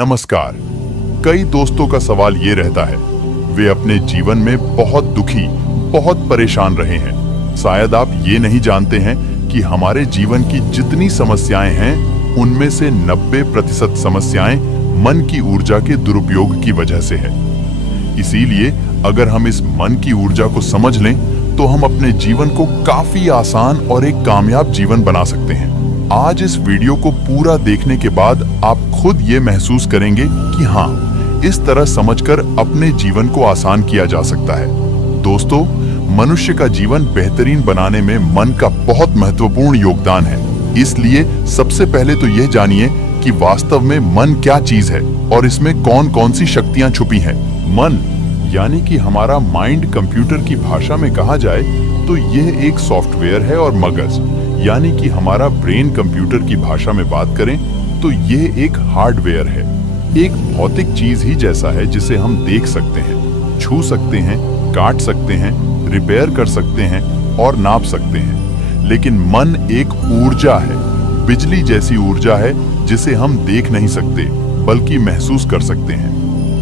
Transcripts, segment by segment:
नमस्कार। कई दोस्तों का सवाल ये रहता है, वे अपने जीवन में बहुत दुखी, बहुत परेशान रहे हैं। शायद आप ये नहीं जानते हैं कि हमारे जीवन की जितनी समस्याएं हैं, उनमें से 90% समस्याएं मन की ऊर्जा के दुरुपयोग की वजह से है। इसीलिए अगर हम इस मन की ऊर्जा को समझ लें, तो हम अपने जीवन को काफी आसान और एक कामयाब जीवन बना सकते हैं। आज इस वीडियो को पूरा देखने के बाद आप खुद ये महसूस करेंगे कि हाँ, इस तरह समझकर अपने जीवन को आसान किया जा सकता है। दोस्तों, मनुष्य का जीवन बेहतरीन बनाने में मन का बहुत महत्वपूर्ण योगदान है। इसलिए सबसे पहले तो यह जानिए कि वास्तव में मन क्या चीज है और इसमें कौन कौन सी शक्तियां छुपी हैं। मन यानी कि हमारा माइंड कंप्यूटर की भाषा में कहा जाए तो यह एक सॉफ्टवेयर है, और मगज यानी कि हमारा ब्रेन कंप्यूटर की भाषा में बात करें तो यह एक हार्डवेयर है। एक भौतिक चीज ही जैसा है जिसे हम देख सकते हैं, छू सकते हैं, काट सकते हैं, रिपेयर कर सकते हैं और नाप सकते हैं। लेकिन मन एक ऊर्जा है, बिजली जैसी ऊर्जा है जिसे हम देख नहीं सकते बल्कि महसूस कर सकते हैं।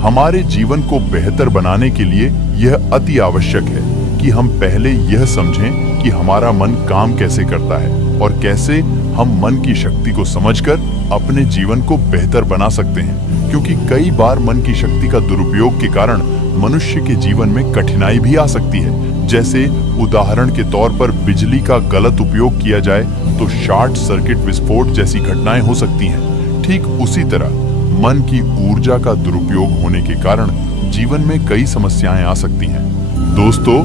हमारे जीवन को बेहतर बनाने के लिए यह अति आवश्यक है कि हम पहले यह समझें कि हमारा मन काम कैसे करता है और कैसे हम मन की शक्ति को समझकर अपने जीवन को बेहतर बना सकते हैं। क्योंकि कई बार मन की शक्ति का दुरुपयोग के कारण मनुष्य के जीवन में कठिनाई भी आ सकती है। जैसे उदाहरण के तौर पर बिजली का गलत उपयोग किया जाए तो शॉर्ट सर्किट विस्फोट जैसी घटनाएं हो सकती हैं। ठीक उसी तरह मन की ऊर्जा का दुरुपयोग होने के कारण जीवन में कई समस्याएं आ सकती हैं। दोस्तों,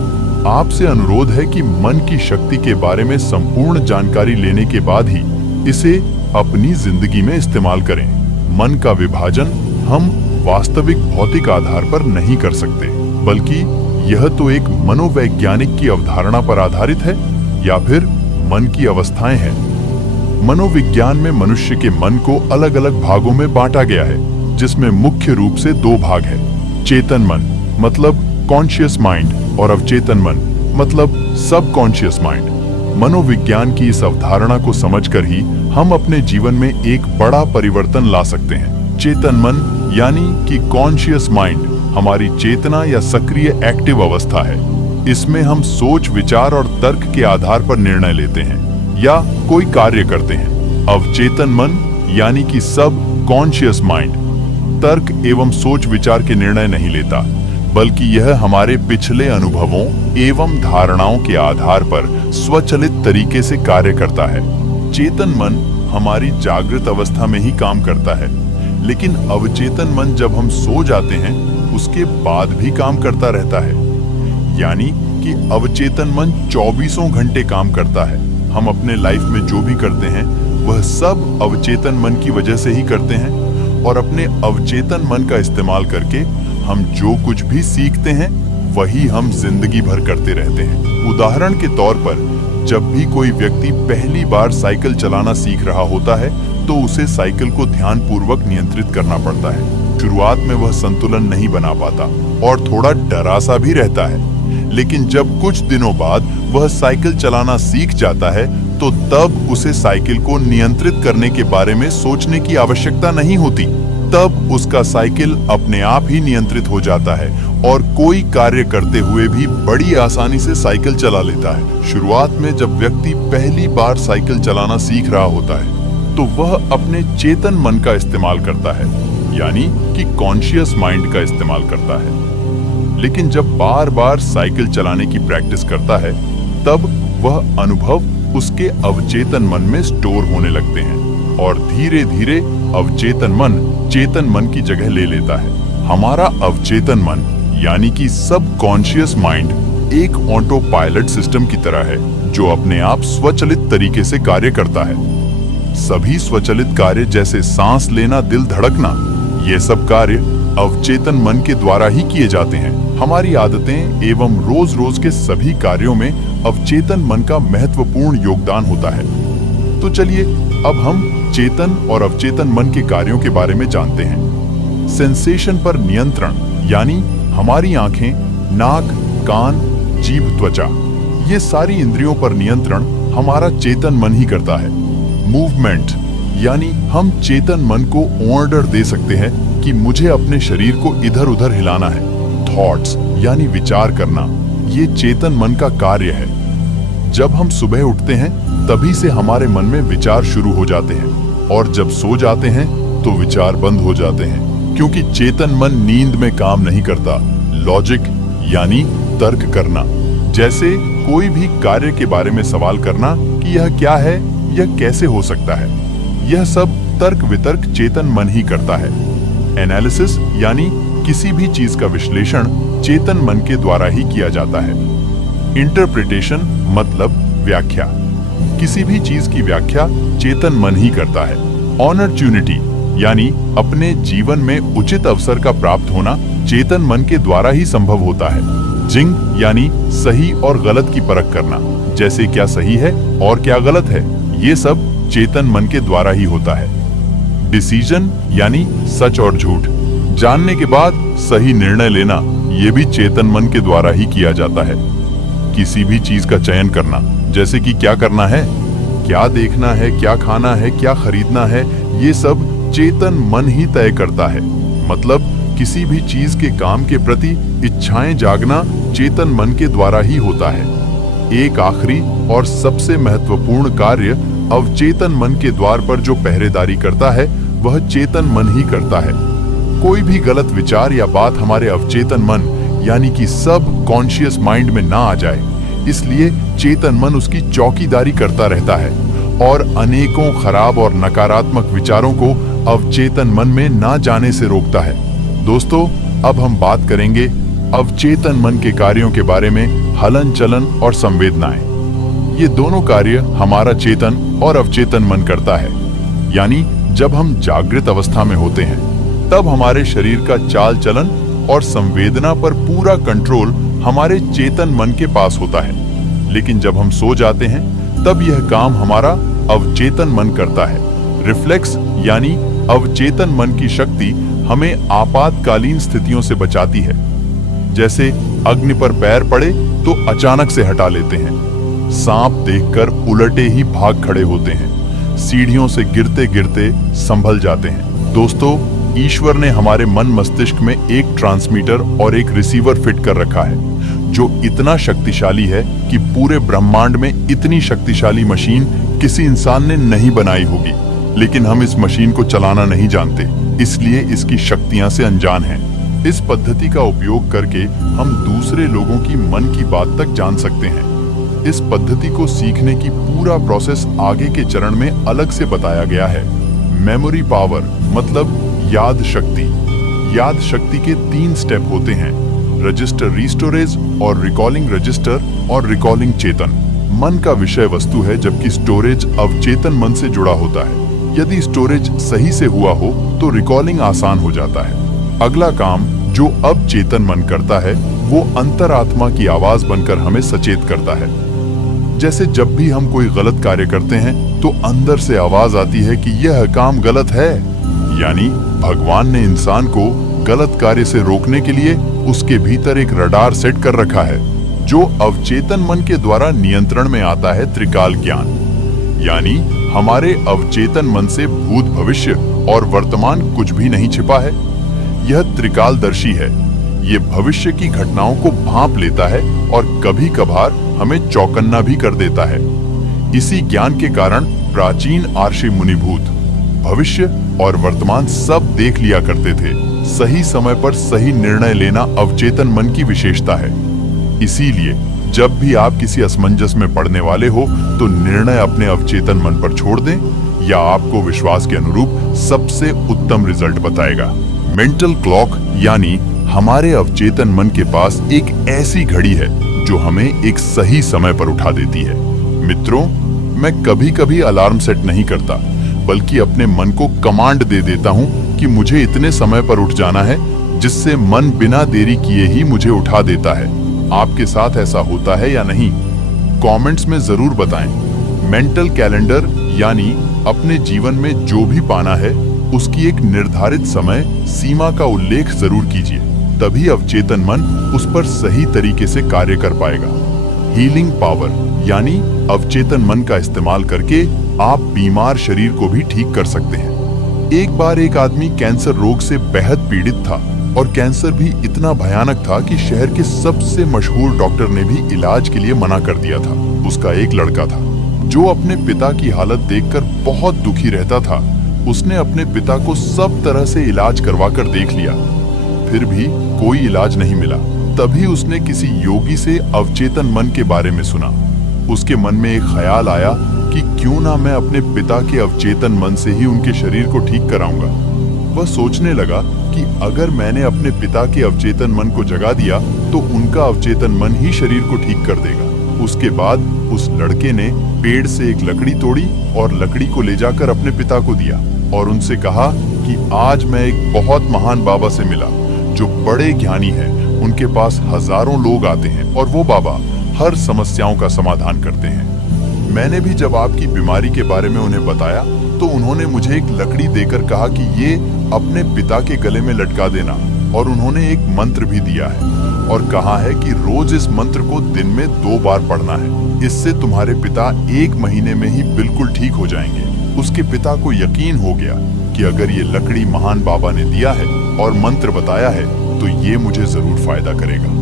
आपसे अनुरोध है कि मन की शक्ति के बारे में संपूर्ण जानकारी लेने के बाद ही इसे अपनी जिंदगी में इस्तेमाल करें। मन का विभाजन हम वास्तविक भौतिक आधार पर नहीं कर सकते, बल्कि यह तो एक मनोवैज्ञानिक की अवधारणा पर आधारित है या फिर मन की अवस्थाएं हैं। मनोविज्ञान में मनुष्य के मन को अलग अलग भागों में बांटा गया है, जिसमें मुख्य रूप से 2 भाग है। चेतन मन मतलब कॉन्शियस माइंड और अवचेतन मन मतलब सबकॉन्शियस माइंड। मनोविज्ञान की इस अवधारणा को समझकर ही हम अपने जीवन में एक बड़ा परिवर्तन ला सकते हैं। चेतन मन यानी कि कॉन्शियस माइंड हमारी चेतना या सक्रिय एक्टिव अवस्था है। इसमें हम सोच, विचार और तर्क के आधार पर निर्णय लेते हैं या कोई कार्य करते हैं। अवचेतन मन यानी कि सब कॉन्शियस माइंड तर्क एवं सोच विचार के निर्णय नहीं लेता, बल्कि यह हमारे पिछले अनुभवों एवं धारणाओं के आधार पर स्वचालित तरीके से कार्य करता है। चेतन मन हमारी जागृत अवस्था में ही काम करता है, लेकिन अवचेतन मन जब हम सो जाते हैं उसके बाद भी काम करता रहता है। यानी कि अवचेतन मन 24 घंटे काम करता है। हम अपने लाइफ में जो भी करते हैं वह सब अवचेतन मन की वजह से ही करते हैं, और अपने अवचेतन मन का इस्तेमाल करके हम जो कुछ भी सीखते हैं वही हम जिंदगी भर करते रहते हैं। उदाहरण के तौर पर जब भी कोई व्यक्ति पहली बार साइकिल चलाना सीख रहा होता है तो उसे साइकिल को ध्यानपूर्वक नियंत्रित करना पड़ता है। शुरुआत में वह संतुलन नहीं बना पाता और थोड़ा डरा सा भी रहता है, लेकिन जब कुछ दिनों बाद वह साइकिल चलाना सीख जाता है तो तब उसे साइकिल को नियंत्रित करने के बारे में सोचने की आवश्यकता नहीं होती। तब उसका साइकिल अपने आप ही नियंत्रित हो जाता है और कोई कार्य करते हुए भी बड़ी आसानी से साइकिल चला लेता है। शुरुआत में जब व्यक्ति पहली बार साइकिल चलाना सीख रहा होता है तो वह अपने चेतन मन का इस्तेमाल करता है, यानी कि कॉन्शियस माइंड का इस्तेमाल करता है। लेकिन जब बार बार साइकिल चलाने की प्रैक्टिस करता है तब वह अनुभव उसके अवचेतन मन में स्टोर होने लगते हैं और धीरे धीरे अवचेतन मन चेतन मन की जगह ले लेता है। हमारा अवचेतन मन यानी कि सबकॉन्शियस माइंड एक ऑटो पायलट सिस्टम की तरह है जो अपने आप स्वचालित तरीके से कार्य करता है। सभी स्वचालित कार्य जैसे सांस लेना, दिल धड़कना, ये सब कार्य अवचेतन मन के द्वारा ही किए जाते हैं। हमारी आदतें एवं रोज रोज के सभी कार्यों में अवचेतन मन का महत्वपूर्ण योगदान होता है। तो चलिए अब हम चेतन और अवचेतन मन के कार्यों के बारे में जानते हैं। सेंसेशन पर नियंत्रण यानी हमारी आंखें, नाक, कान, जीभ, त्वचा, ये सारी इंद्रियों पर नियंत्रण हमारा चेतन मन ही करता है। मूवमेंट यानी हम चेतन मन को ऑर्डर दे सकते हैं कि मुझे अपने शरीर को इधर उधर हिलाना है। थॉट्स यानी विचार करना, ये चेतन मन का कार्य है। जब हम सुबह उठते हैं तभी से हमारे मन में विचार शुरू हो जाते हैं और जब सो जाते हैं तो विचार बंद हो जाते हैं, क्योंकि चेतन मन नींद में काम नहीं करता। लॉजिक यानी तर्क करना, जैसे कोई भी कार्य के बारे में सवाल करना कि यह क्या है, यह कैसे हो सकता है, यह सब तर्क वितर्क चेतन मन ही करता है। एनालिसिस यानी किसी भी चीज का विश्लेषण चेतन मन के द्वारा ही किया जाता है। इंटरप्रिटेशन मतलब व्याख्या, किसी भी चीज की व्याख्या चेतन मन ही करता है। ऑपर्चुनिटी यानी अपने जीवन में उचित अवसर का प्राप्त होना चेतन मन के द्वारा ही संभव होता है। जिंग यानी सही और गलत की परख करना, जैसे क्या सही है और क्या गलत है, ये सब चेतन मन के द्वारा ही होता है। डिसीजन यानी सच और झूठ, जानने के बाद सही निर्णय लेना, ये भी चेतन मन के द्वारा ही किया जाता है। किसी भी चीज का चयन करना, जैसे कि क्या करना है, क्या देखना है, क्या खाना है, क्या खरीदना है, ये सब चेतन मन ही तय करता है। मतलब किसी भी चीज के काम के प्रति इच्छाएं जागना चेतन मन के द्वारा ही होता है। एक आखिरी और सबसे महत्वपूर्ण कार्य अवचेतन मन के द्वार पर जो पहरेदारी करता है वह चेतन मन ही करता है। कोई भी गलत विचार या बात हमारे अवचेतन मन यानी कि सब कॉन्शियस माइंड में ना आ जाए, इसलिए चेतन मन उसकी चौकीदारी करता रहता है और अनेकों खराब और नकारात्मक विचारों को अवचेतन मन में ना जाने से रोकता है। दोस्तों, अब हम बात करेंगे अवचेतन मन के कार्यों के बारे में। हलन चलन और संवेदनाएं, ये दोनों कार्य हमारा चेतन और अवचेतन मन करता है। यानी जब हम जागृत अवस्था में होते हैं तब हमारे शरीर का चाल चलन और संवेदना पर पूरा कंट्रोल हमारे चेतन मन के पास होता है, लेकिन जब हम सो जाते हैं तब यह काम हमारा अवचेतन मन करता है। रिफ्लेक्स यानी अवचेतन मन की शक्ति हमें आपातकालीन स्थितियों से बचाती है, जैसे अग्नि पर पैर पड़े तो अचानक से हटा लेते हैं, सांप देखकर उलटे ही भाग खड़े होते हैं, सीढ़ियों से गिरते गिरते संभल जाते हैं। दोस्तों, ईश्वर ने हमारे मन मस्तिष्क में एक ट्रांसमीटर और एक रिसीवर फिट कर रखा है जो इतना शक्तिशाली है कि पूरे ब्रह्मांड में इतनी शक्तिशाली मशीन किसी इंसान ने नहीं बनाई होगी, लेकिन हम इस मशीन को चलाना नहीं जानते, इसलिए इसकी शक्तियां से अनजान हैं। इस पद्धति का उपयोग करके हम दूसरे लोगों की मन की बात तक जान सकते हैं। इस पद्धति को सीखने की पूरा प्रोसेस आगे के चरण में अलग से बताया गया है। मेमोरी पावर मतलब याद शक्ति। याद शक्ति के 3 स्टेप होते हैं, रजिस्टर रीस्टोरेज और रिकॉलिंग रजिस्टर और रिकॉलिंग चेतन। मन का विषय वस्तु है जबकि स्टोरेज अवचेतन मन से जुड़ा होता है। यदि स्टोरेज सही से हुआ हो तो रिकॉलिंग आसान हो जाता है। अगला काम जो अब चेतन मन करता है वो अंतरात्मा की आवाज बनकर हमें सचेत करता है। जैसे जब भी हम कोई गलत कार्य करते हैं तो अंदर से आवाज आती है कि यह काम गलत है। यानी भगवान ने इंसान को गलत कार्य से रोकने के लिए उसके भीतर एक रडार सेट कर रखा है जो अवचेतन मन के द्वारा नियंत्रण में आता है। त्रिकाल ज्ञान यानी हमारे अवचेतन मन से भूत भविष्य और वर्तमान कुछ भी नहीं छिपा है। यह त्रिकालदर्शी है, ये भविष्य की घटनाओं को भांप लेता है और कभी कभार हमें चौकन्ना भी कर देता है। इसी ज्ञान के कारण प्राचीन आर्षि मुनिभूत भविष्य और वर्तमान सब देख लिया करते थे। सही समय पर सही निर्णय लेना अवचेतन मन की विशेषता है। इसीलिए जब भी आप किसी असमंजस में पड़ने वाले हो तो निर्णय अपने अवचेतन मन पर छोड़ दें, या आपको विश्वास के अनुरूप सबसे उत्तम रिजल्ट बताएगा। मेंटल क्लॉक यानी हमारे अवचेतन मन के पास एक ऐसी घड़ी है जो हमें एक सही समय पर उठा देती है। मित्रों, मैं कभी कभी अलार्म सेट नहीं करता, बल्कि अपने मन को कमांड दे देता हूँ कि मुझे इतने समय पर उठ जाना है, जिससे मन बिना देरी किए ही मुझे उठा देता है। आपके साथ ऐसा होता है या नहीं? कमेंट्स में जरूर बताएं। मेंटल कैलेंडर यानी अपने जीवन में जो भी पाना है उसकी एक निर्धारित समय सीमा का उल्लेख जरूर कीजिए, तभी अवचेतन मन उस पर सही तरीके से कार्य कर पाएगा। हीलिंग पावर यानी अवचेतन मन का इस्तेमाल करके आप बीमार शरीर को भी ठीक कर सकते हैं। एक बार एक आदमी कैंसर रोग से बेहद पीड़ित था और कैंसर भी इतना भयानक था कि शहर के सबसे मशहूर डॉक्टर ने भी इलाज के लिए मना कर दिया था। उसका एक लड़का था जो अपने पिता की हालत देखकर बहुत दुखी रहता था। उसने अपने पिता को सब तरह से इलाज करवा कर देख लिया, फिर भी कोई इलाज नहीं मिला। तभी उसने किसी योगी से अवचेतन मन के बारे में सुना। उसके मन में एक ख्याल आया कि क्यों ना मैं अपने पिता के अवचेतन मन से ही उनके शरीर को ठीक कराऊंगा। वह सोचने लगा कि अगर मैंने अपने पिता के अवचेतन मन को जगा दिया तो उनका अवचेतन मन ही शरीर को ठीक कर देगा। उसके बाद उस लड़के ने पेड़ से एक लकड़ी तोड़ी और लकड़ी को ले जाकर अपने पिता को दिया और उनसे कहा कि आज मैं एक बहुत महान बाबा से मिला जो बड़े ज्ञानी है। उनके पास हजारों लोग आते हैं और वो बाबा हर समस्याओं का समाधान करते हैं। मैंने भी जब आपकी बीमारी के बारे में उन्हें बताया तो उन्होंने मुझे एक लकड़ी देकर कहा कि ये अपने पिता के गले में लटका देना, और उन्होंने एक मंत्र भी दिया है और कहा है कि रोज इस मंत्र को दिन में 2 बार पढ़ना है। इससे तुम्हारे पिता 1 महीने में ही बिल्कुल ठीक हो जाएंगे। उसके पिता को यकीन हो गया कि अगर ये लकड़ी महान बाबा ने दिया है और मंत्र बताया है तो ये मुझे जरूर फायदा करेगा।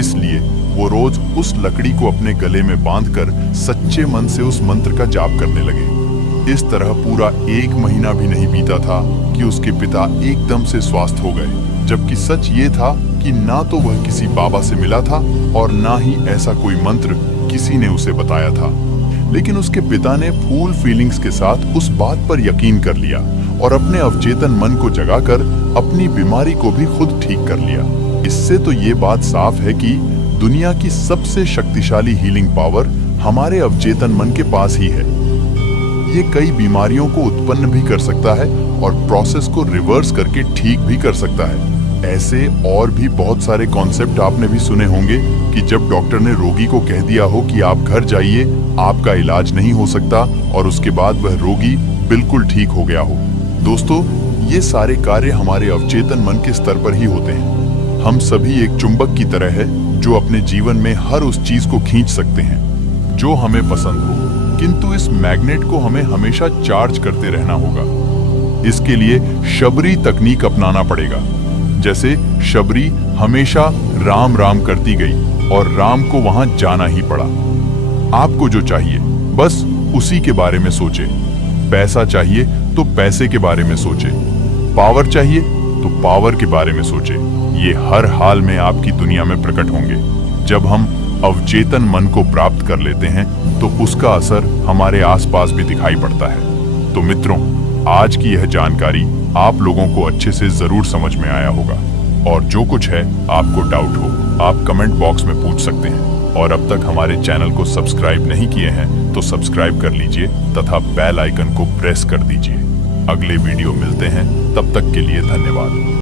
इसलिए वो रोज उस लकड़ी को अपने गले में बांधकर सच्चे मन से उस मंत्र का जाप करने लगे। इस तरह पूरा 1 महीना भी नहीं बीता था कि उसके पिता एकदम से स्वस्थ हो गए, जबकि सच ये था कि ना तो वह किसी बाबा से मिला था और ना ही ऐसा कोई मंत्र किसी ने उसे बताया था। लेकिन उसके पिता ने फुल फीलिंग्स के साथ उस बात पर यकीन कर लिया और अपने अवचेतन मन को जगाकर अपनी बीमारी को भी खुद ठीक कर लिया। इससे तो ये बात साफ है कि दुनिया की सबसे शक्तिशाली हीलिंग पावर हमारे अवचेतन मन के पास ही है। ये कई बीमारियों को उत्पन्न भी कर सकता है और प्रोसेस को रिवर्स करके ठीक भी कर सकता है। ऐसे और भी बहुत सारे कॉन्सेप्ट आपने भी सुने होंगे कि जब डॉक्टर ने रोगी को कह दिया हो कि आप घर जाइए, आपका इलाज नहीं हो सकता, और उसके बाद वह रोगी बिल्कुल ठीक हो गया हो। दोस्तों, ये सारे कार्य हमारे अवचेतन मन के स्तर पर ही होते हैं। हम सभी एक चुंबक की तरह है जो अपने जीवन में हर उस चीज को खींच सकते हैं जो हमें पसंद हो, किंतु इस मैग्नेट को हमें हमेशा चार्ज करते रहना होगा। इसके लिए शबरी तकनीक अपनाना पड़ेगा। जैसे शबरी हमेशा राम राम करती गई और राम को वहां जाना ही पड़ा। आपको जो चाहिए बस उसी के बारे में सोचे। पैसा चाहिए तो पैसे के बारे में सोचे, पावर चाहिए तो पावर के बारे में सोचे। ये हर हाल में आपकी दुनिया में प्रकट होंगे। जब हम अवचेतन मन को प्राप्त कर लेते हैं तो उसका असर हमारे आसपास भी दिखाई पड़ता है। तो मित्रों, आज की यह जानकारी आप लोगों को अच्छे से जरूर समझ में आया होगा, और जो कुछ है आपको डाउट हो आप कमेंट बॉक्स में पूछ सकते हैं। और अब तक हमारे चैनल को सब्सक्राइब नहीं किए हैं तो सब्सक्राइब कर लीजिए तथा बेल आइकन को प्रेस कर दीजिए। अगले वीडियो मिलते हैं, तब तक के लिए धन्यवाद।